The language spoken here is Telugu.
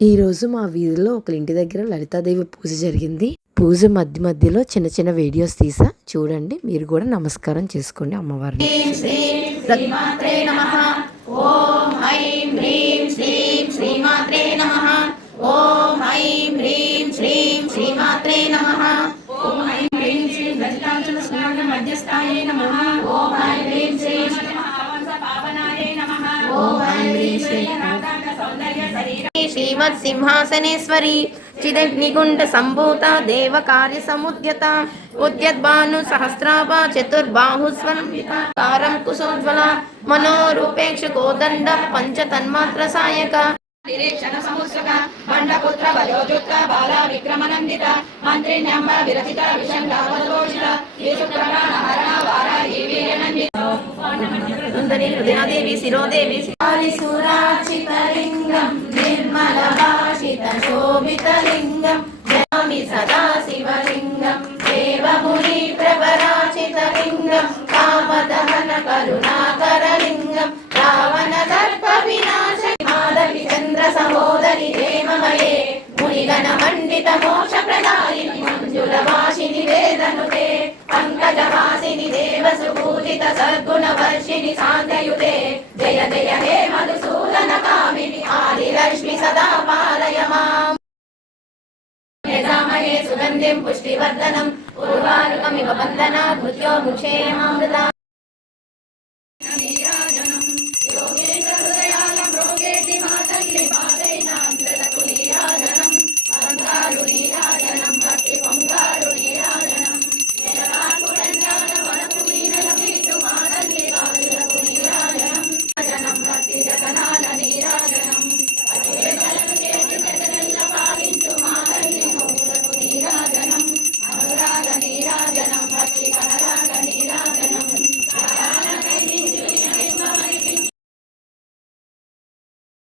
ఈరోజు మా వీధిలో ఒకరి ఇంటి దగ్గర లలితాదేవి పూజ జరిగింది. పూజ మధ్యలో చిన్న చిన్న వీడియోస్ తీసా, చూడండి. మీరు కూడా నమస్కారం చేసుకోండి అమ్మవారిని. శ్రీమత్ సింహాసనేశ్వరి చిదగ్నిగుండ సంభూత దేవ కార్య సముద్యత ఉద్యద్భాను సహస్రాభ చతుర్బాహుస్వరం కుశోజ్వల మనోరూపేక్ష కోదండ పంచ తన్మాత్ర సాయక మండపుత్ర వయోజుత్ర బాల విక్రమనందిత మంత్రిణ్యంబ విరచిత విషంగావదోషిత విసుప్రభానహరణ వారాహి వీర్యనందిత సుందరి హృదయాదేవి శిరోదేవి సురాచితలింగం నిర్మల భాషిత శోభితలింగం జనామి సదా శివలింగం దేవముని ప్రవరాచితలింగం కామదహన కరుణాకరలింగం రావణ దర్ప వినాశ మాధవి చంద్ర సహోదరి హేమమయే మునిగణ మండిత మోక్ష ప్రదాయిని మంజుల వాసిని వేదనుతే పంకజవాసిని దేవసు పూజిత సద్గుణ వర్షిణి శాంతయుతే జయ జయ హే మధుసూదన కామిని ఆదిలక్ష్మి సదా పాలయ మాం యజామహే సుగంధిం పుష్టివర్ధనం పూర్వారుకమివ వందనా మృత్యోర్ముక్షేమామృతా